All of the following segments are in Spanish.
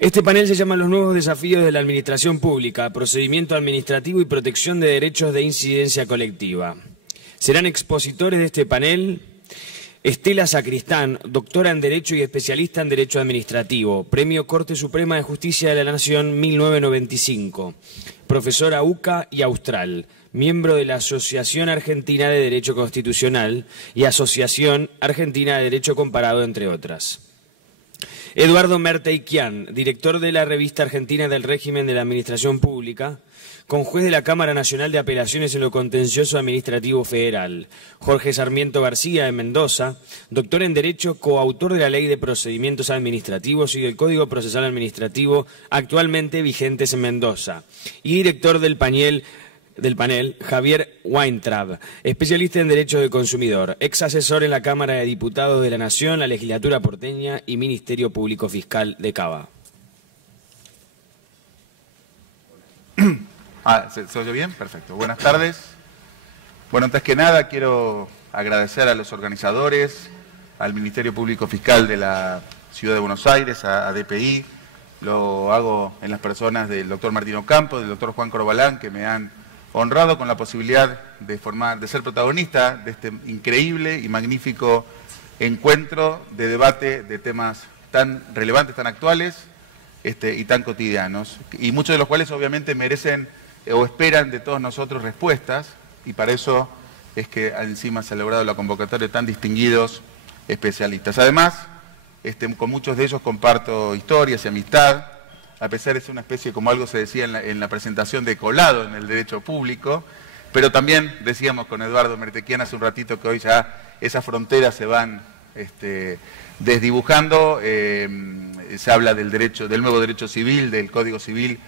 Este panel se llama Los nuevos desafíos de la administración pública, procedimiento administrativo y protección de derechos de incidencia colectiva. Serán expositores de este panel Estela Sacristán, doctora en Derecho y especialista en Derecho Administrativo, Premio Corte Suprema de Justicia de la Nación 1995, profesora UCA y Austral, miembro de la Asociación Argentina de Derecho Constitucional y Asociación Argentina de Derecho Comparado, entre otras. Eduardo Merteikian, director de la Revista Argentina del Régimen de la Administración Pública, conjuez de la Cámara Nacional de Apelaciones en lo Contencioso Administrativo Federal. Jorge Sarmiento García, de Mendoza, doctor en Derecho, coautor de la Ley de Procedimientos Administrativos y del Código Procesal Administrativo actualmente vigentes en Mendoza. Y director del panel Javier Weintraub, especialista en Derecho del Consumidor, ex asesor en la Cámara de Diputados de la Nación, la Legislatura porteña y Ministerio Público Fiscal de Cava. ¿Se oye bien? Perfecto. Buenas tardes. Bueno, antes que nada quiero agradecer a los organizadores, al Ministerio Público Fiscal de la Ciudad de Buenos Aires, a DPI. Lo hago en las personas del doctor Martín Ocampo, del doctor Juan Corbalán, que me han honrado con la posibilidad de ser protagonista de este increíble y magnífico encuentro de debate de temas tan relevantes, tan actuales y tan cotidianos, y muchos de los cuales obviamente merecen o esperan de todos nosotros respuestas, y para eso es que encima se ha logrado la convocatoria de tan distinguidos especialistas. Además, con muchos de ellos comparto historias y amistad, a pesar de ser una especie, como algo se decía en la presentación, de colado en el derecho público, pero también decíamos con Eduardo Merteikian hace un ratito que hoy ya esas fronteras se van desdibujando. Se habla del nuevo derecho civil, del Código Civil,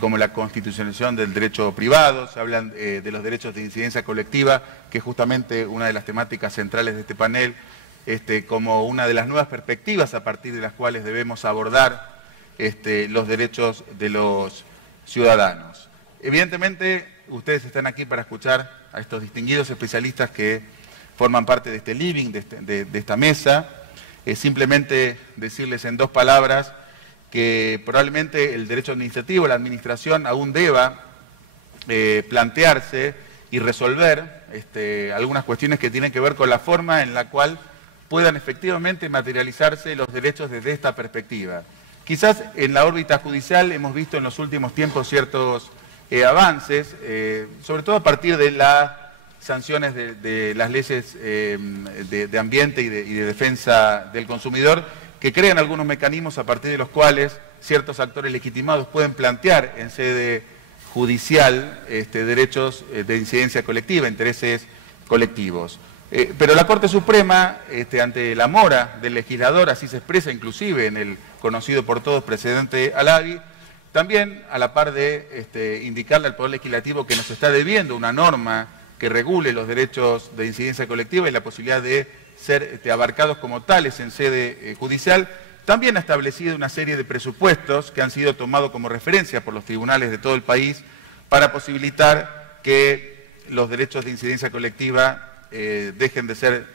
como la constitucionalización del derecho privado. Se hablan de los derechos de incidencia colectiva, que es justamente una de las temáticas centrales de este panel, como una de las nuevas perspectivas a partir de las cuales debemos abordar los derechos de los ciudadanos. Evidentemente, ustedes están aquí para escuchar a estos distinguidos especialistas que forman parte de este living, de esta mesa. Simplemente decirles en dos palabras que probablemente el derecho administrativo, la administración, aún deba plantearse y resolver algunas cuestiones que tienen que ver con la forma en la cual puedan efectivamente materializarse los derechos desde esta perspectiva. Quizás en la órbita judicial hemos visto en los últimos tiempos ciertos avances, sobre todo a partir de las sanciones de las leyes de ambiente y de defensa del consumidor, que crean algunos mecanismos a partir de los cuales ciertos actores legitimados pueden plantear en sede judicial derechos de incidencia colectiva, intereses colectivos. Pero la Corte Suprema, ante la mora del legislador, así se expresa inclusive en el conocido por todos precedente Alavi, también a la par de indicarle al Poder Legislativo que nos está debiendo una norma que regule los derechos de incidencia colectiva y la posibilidad de ser abarcados como tales en sede judicial, también ha establecido una serie de presupuestos que han sido tomados como referencia por los tribunales de todo el país para posibilitar que los derechos de incidencia colectiva dejen de ser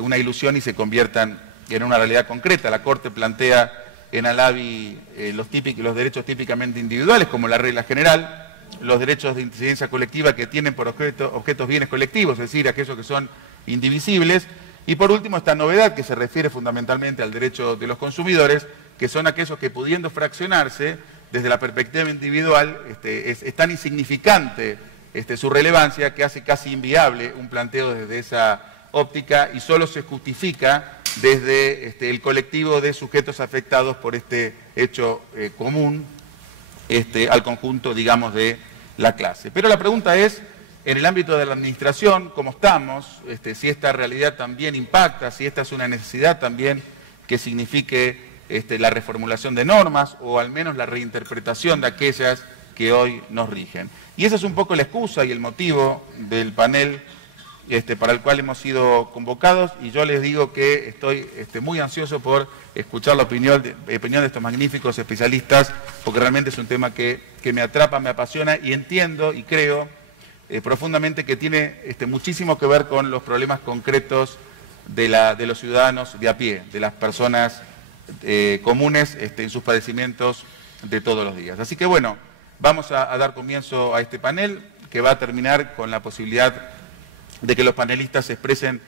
una ilusión y se conviertan en una realidad concreta. La Corte plantea en Alavi los derechos típicamente individuales como la regla general, los derechos de incidencia colectiva que tienen por objetos bienes colectivos, es decir, aquellos que son indivisibles, y por último esta novedad que se refiere fundamentalmente al derecho de los consumidores, que son aquellos que, pudiendo fraccionarse desde la perspectiva individual, es tan insignificante su relevancia que hace casi inviable un planteo desde esa óptica y solo se justifica desde el colectivo de sujetos afectados por este hecho común al conjunto, digamos, de la clase. Pero la pregunta es, en el ámbito de la administración, ¿cómo estamos? Si esta realidad también impacta, si esta es una necesidad también que signifique la reformulación de normas o al menos la reinterpretación de aquellas que hoy nos rigen. Y esa es un poco la excusa y el motivo del panel para el cual hemos sido convocados, y yo les digo que estoy muy ansioso por escuchar la opinión de estos magníficos especialistas, porque realmente es un tema que me atrapa, me apasiona, y entiendo y creo profundamente que tiene muchísimo que ver con los problemas concretos de los ciudadanos de a pie, de las personas comunes en sus padecimientos de todos los días. Así que bueno, vamos a dar comienzo a este panel, que va a terminar con la posibilidad de que los panelistas expresen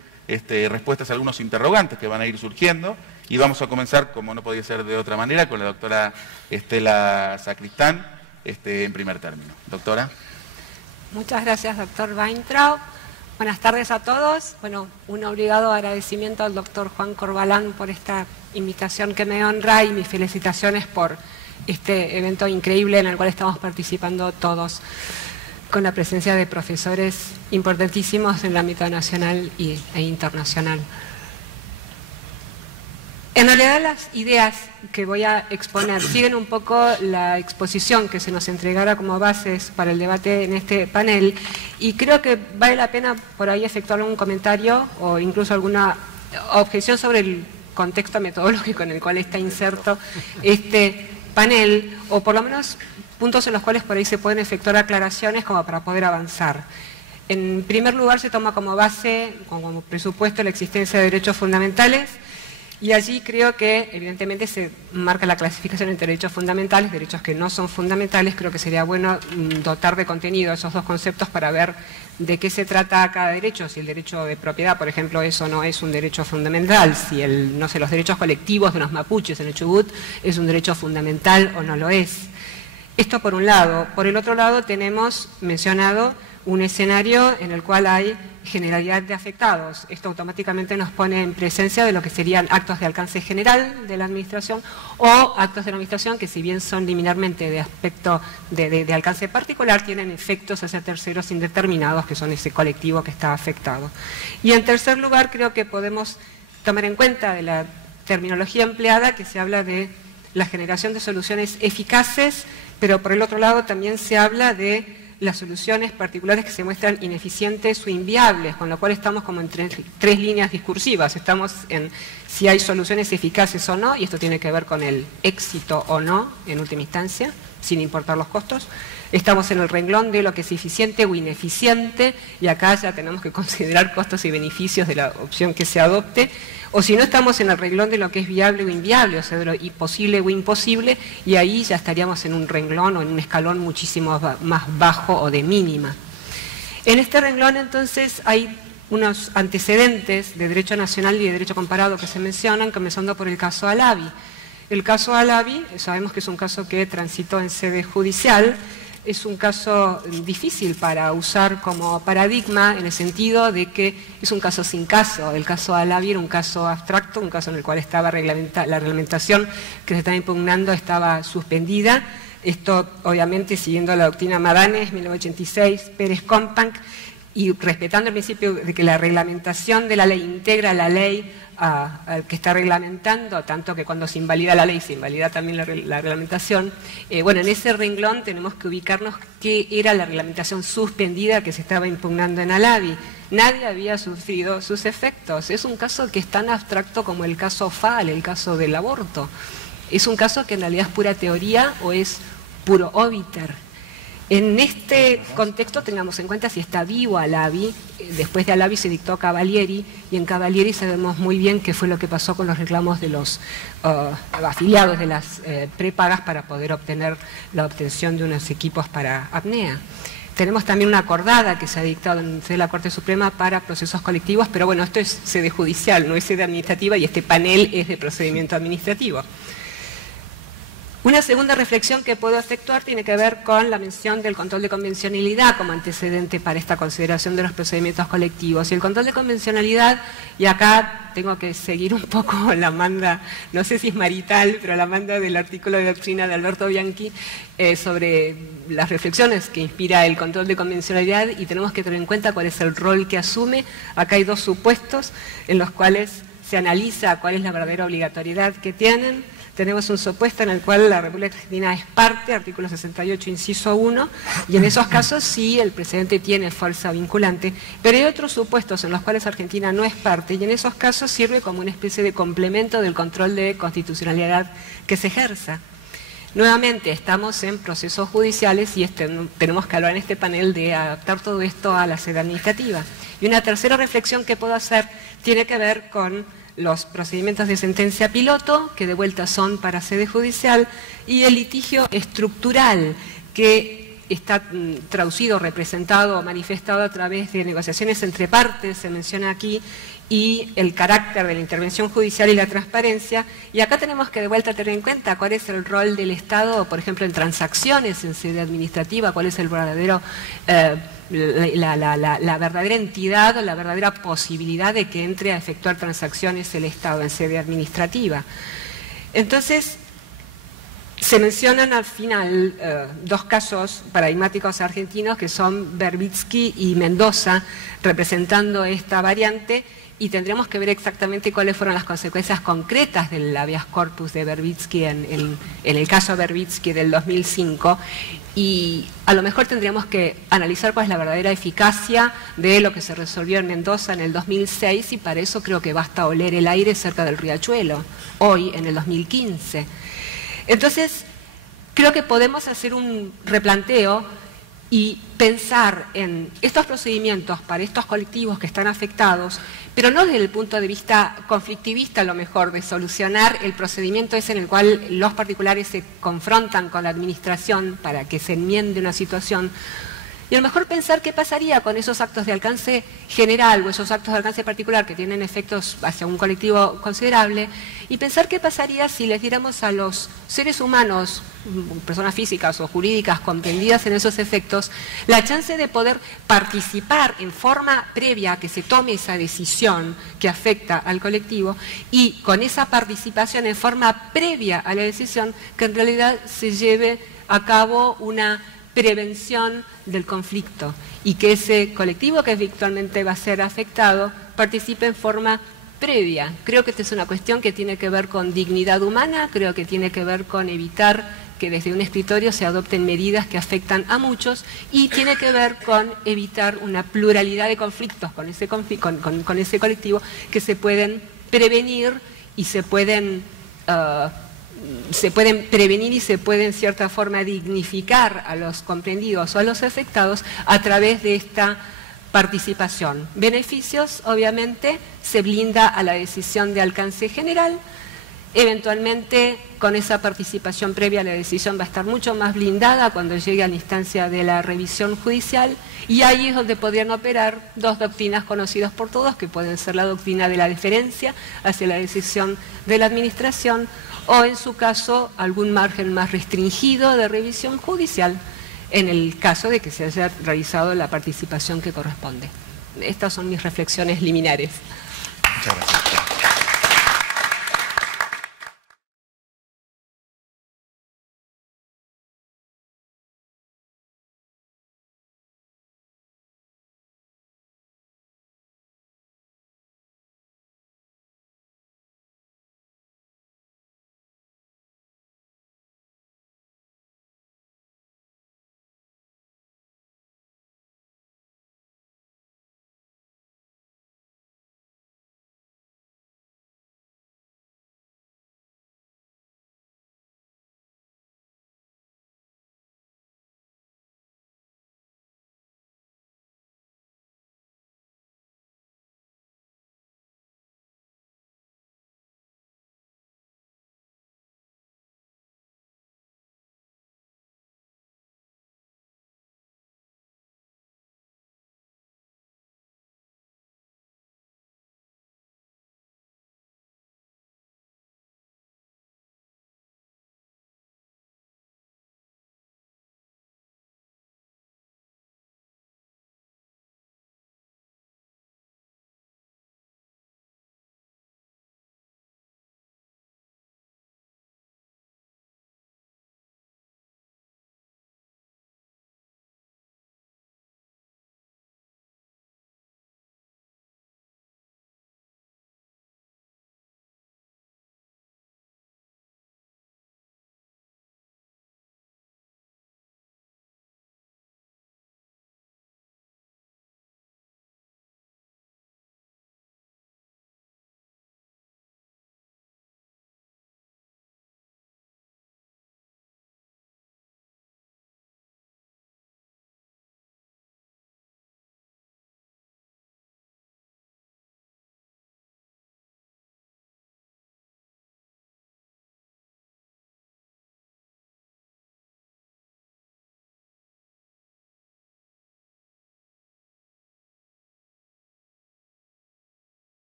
respuestas a algunos interrogantes que van a ir surgiendo, y vamos a comenzar, como no podía ser de otra manera, con la doctora Estela Sacristán, en primer término. Doctora. Muchas gracias, doctor Weintraub. Buenas tardes a todos. Bueno, un obligado agradecimiento al doctor Juan Corbalán por esta invitación que me honra, y mis felicitaciones por este evento increíble en el cual estamos participando todos, con la presencia de profesores importantísimos en el ámbito nacional e internacional. En realidad las ideas que voy a exponer siguen un poco la exposición que se nos entregara como bases para el debate en este panel, y creo que vale la pena por ahí efectuar algún comentario o incluso alguna objeción sobre el contexto metodológico en el cual está inserto este panel, o por lo menos puntos en los cuales por ahí se pueden efectuar aclaraciones como para poder avanzar. En primer lugar, se toma como base, como presupuesto, la existencia de derechos fundamentales, y allí creo que evidentemente se marca la clasificación entre derechos fundamentales, derechos que no son fundamentales. Creo que sería bueno dotar de contenido esos dos conceptos para ver de qué se trata cada derecho. Si el derecho de propiedad, por ejemplo, eso no es un derecho fundamental; si no sé, los derechos colectivos de los mapuches en el Chubut es un derecho fundamental o no lo es. Esto por un lado. Por el otro lado tenemos mencionado un escenario en el cual hay generalidad de afectados. Esto automáticamente nos pone en presencia de lo que serían actos de alcance general de la Administración, o actos de la Administración que, si bien son liminarmente de aspecto de alcance particular, tienen efectos hacia terceros indeterminados, que son ese colectivo que está afectado. Y en tercer lugar, creo que podemos tomar en cuenta de la terminología empleada, que se habla de la generación de soluciones eficaces, pero por el otro lado también se habla de las soluciones particulares que se muestran ineficientes o inviables, con lo cual estamos como en tres líneas discursivas. Estamos en si hay soluciones eficaces o no, y esto tiene que ver con el éxito o no, en última instancia, sin importar los costos. Estamos en el renglón de lo que es eficiente o ineficiente, y acá ya tenemos que considerar costos y beneficios de la opción que se adopte. O si no, estamos en el renglón de lo que es viable o inviable, o sea, de lo posible o imposible, y ahí ya estaríamos en un renglón o en un escalón muchísimo más bajo o de mínima. En este renglón, entonces, hay unos antecedentes de derecho nacional y de derecho comparado que se mencionan, comenzando por el caso Alavi. El caso Alavi, sabemos que es un caso que transitó en sede judicial. Es un caso difícil para usar como paradigma, en el sentido de que es un caso sin caso. El caso Alavi era un caso abstracto, un caso en el cual estaba la reglamentación que se estaba impugnando estaba suspendida. Esto, obviamente, siguiendo la doctrina Madanes, 1986, Pérez Companc, y respetando el principio de que la reglamentación de la ley integra la ley al que está reglamentando, tanto que cuando se invalida la ley se invalida también la reglamentación. Bueno, en ese renglón tenemos que ubicarnos qué era la reglamentación suspendida que se estaba impugnando en Alavi. Nadie había sufrido sus efectos. Es un caso que es tan abstracto como el caso FAL, el caso del aborto. Es un caso que en realidad es pura teoría o es puro obiter. En este contexto tengamos en cuenta si está vivo Alavi. Después de Alavi se dictó Cavalieri, y en Cavalieri sabemos muy bien qué fue lo que pasó con los reclamos de los afiliados de las prepagas para poder obtener la obtención de unos equipos para apnea. Tenemos también una acordada que se ha dictado en la Corte Suprema para procesos colectivos, pero bueno, esto es sede judicial, no es sede administrativa, y este panel es de procedimiento administrativo. Una segunda reflexión que puedo efectuar tiene que ver con la mención del control de convencionalidad como antecedente para esta consideración de los procedimientos colectivos. Y el control de convencionalidad, y acá tengo que seguir un poco la manda, no sé si es marital, pero la manda del artículo de doctrina de Alberto Bianchi sobre las reflexiones que inspira el control de convencionalidad, y tenemos que tener en cuenta cuál es el rol que asume. Acá hay dos supuestos en los cuales se analiza cuál es la verdadera obligatoriedad que tienen. Tenemos un supuesto en el cual la República Argentina es parte, artículo 68, inciso 1, y en esos casos sí el precedente tiene fuerza vinculante, pero hay otros supuestos en los cuales Argentina no es parte, y en esos casos sirve como una especie de complemento del control de constitucionalidad que se ejerza. Nuevamente, estamos en procesos judiciales y tenemos que hablar en este panel de adaptar todo esto a la sede administrativa. Y una tercera reflexión que puedo hacer tiene que ver con los procedimientos de sentencia piloto, que de vuelta son para sede judicial, y el litigio estructural, que está traducido, representado o manifestado a través de negociaciones entre partes, se menciona aquí, y el carácter de la intervención judicial y la transparencia. Y acá tenemos que de vuelta tener en cuenta cuál es el rol del Estado, por ejemplo, en transacciones en sede administrativa, cuál es el verdadero, la verdadera entidad o la verdadera posibilidad de que entre a efectuar transacciones el Estado en sede administrativa. Entonces, se mencionan al final dos casos paradigmáticos argentinos que son Verbitsky y Mendoza, representando esta variante, y tendremos que ver exactamente cuáles fueron las consecuencias concretas del habeas corpus de Verbitsky en el caso Verbitsky del 2005, y a lo mejor tendríamos que analizar cuál es la verdadera eficacia de lo que se resolvió en Mendoza en el 2006, y para eso creo que basta oler el aire cerca del riachuelo, hoy en el 2015. Entonces, creo que podemos hacer un replanteo y pensar en estos procedimientos para estos colectivos que están afectados, pero no desde el punto de vista conflictivista, a lo mejor, de solucionar el procedimiento ese en el cual los particulares se confrontan con la administración para que se enmiende una situación, y a lo mejor pensar qué pasaría con esos actos de alcance general o esos actos de alcance particular que tienen efectos hacia un colectivo considerable, y pensar qué pasaría si les diéramos a los seres humanos, personas físicas o jurídicas comprendidas en esos efectos, la chance de poder participar en forma previa a que se tome esa decisión que afecta al colectivo, y con esa participación en forma previa a la decisión, que en realidad se lleve a cabo una prevención del conflicto, y que ese colectivo que virtualmente va a ser afectado participe en forma previa. Creo que esta es una cuestión que tiene que ver con dignidad humana, creo que tiene que ver con evitar que desde un escritorio se adopten medidas que afectan a muchos, y tiene que ver con evitar una pluralidad de conflictos con ese colectivo que se pueden prevenir y se pueden prevenir y se puede en cierta forma dignificar a los comprendidos o a los afectados a través de esta participación. Beneficios, obviamente, se blinda a la decisión de alcance general. Eventualmente, con esa participación previa, la decisión va a estar mucho más blindada cuando llegue a la instancia de la revisión judicial, y ahí es donde podrían operar dos doctrinas conocidas por todos, que pueden ser la doctrina de la deferencia hacia la decisión de la administración, o en su caso algún margen más restringido de revisión judicial en el caso de que se haya realizado la participación que corresponde. Estas son mis reflexiones liminares. Muchas gracias.